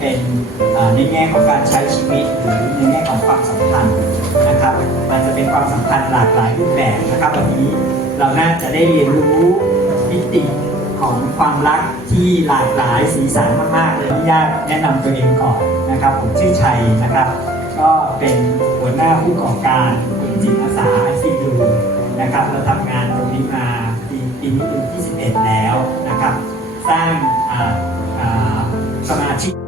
ในแง่ของการใช้ชีวิตหรือในแง่ของความสัมพันธ์นะครับ มันจะเป็นความสัมพันธ์หลากหลายรูปแบบนะครับวันนี้เราน่าจะได้เรียนรู้มิติของความรักที่หลากหลายสีสันมากๆเลยอนุญาตแนะนำตัวเองก่อนนะครับ ผมชื่อชัยนะครับ ก็เป็นหัวหน้าผู้ก่อการกลุ่มจิตอาสาซีดูนะครับเราทำงานตรงนี้มาปีปีนี้ปีที่11แล้วนะครับ สร้างสมาชิก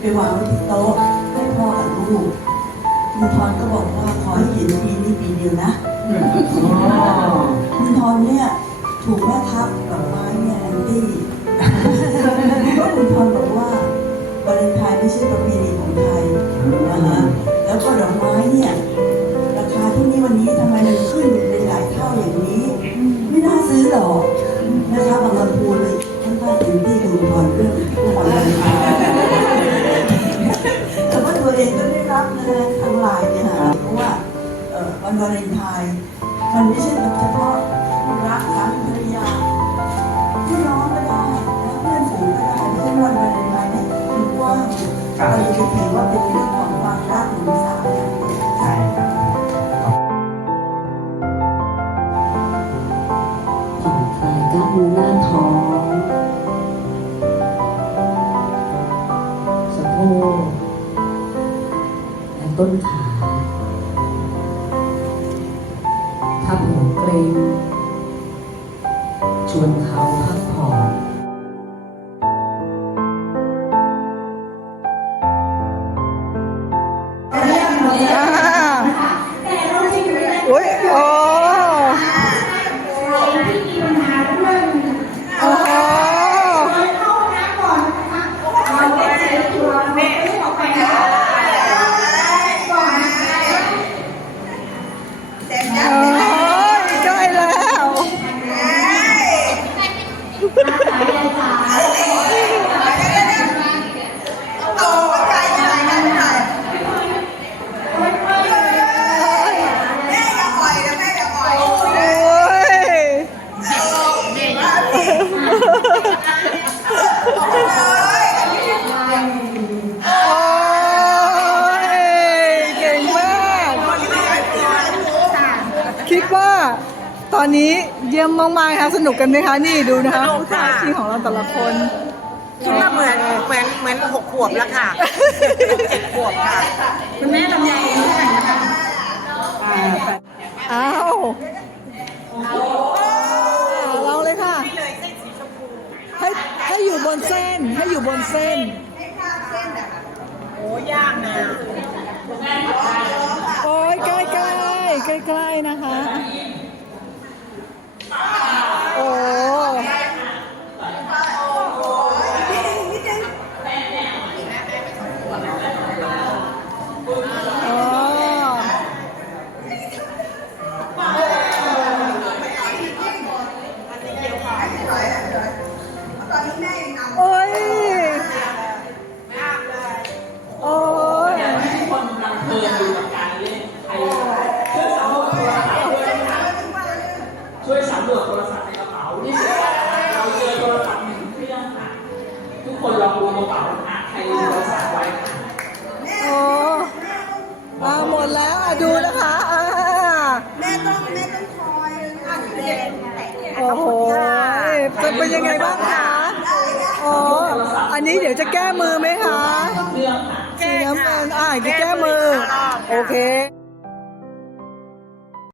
ไปวางไว้ที่โต๊ะให้พ่อกับลูกคุณพรก็บอกว่าขอให้เห็นปีนี้ปีเดียวนะคุณพรเนี่ยถูกแม่ทัพดอกไม้เนี่ยแอนตี้เพราะคุณพรบอกว่าวาเลนไทน์ไม่ใช่ประเพณีของไทยนะฮะแล้วก็ดอกไม้เนี่ย วันวาเลนไทน์มันไม่ใช่เฉพาะคู่รักสามีภรรยาพี่น้องก็ได้นะเพื่อนฝูงก็ได้ไม่ใช่วันวาเลนไทน์เนี่ยมันกว้างเราจะถือว่าเป็นเรื่องของความรักหนุ่มสาวเนี่ยใช่ครับผ่อนคลายกล้ามเนื้อหน้าท้องสะโพกและต้นขาถ้า เกรงชวนเขาพักผ่อนอุ้ยโอ้โคิดว่าตอนนี้เยี่ยมมากๆค่ะสนุกกันไหมคะนี่ดูนะคะผู้ท้าชิงของเราแต่ละคน คิดว่าเหมือนเหมือนเหมือนหกขวบแล้วค่ะเจ็ดขวบค่ะคุณแม่ลำไยอ้าวลองเลยค่ะ ให้ให้อยู่บนเส้น ให้อยู่บนเส้น โอ้ยากนะ ล้ใกล้ๆนะคะ ดแล้วอะดูนะคะอ่าแม่ต้องแม่ต้องคอยอ่านเด็กโอ้โหจะเป็นยังไงบ้างคะอ๋ออันนี้เดี๋ยวจะแก้มือไหมคะเครื่องค่ะสีน้ำเงินอ่าจะแก้มือ โอเค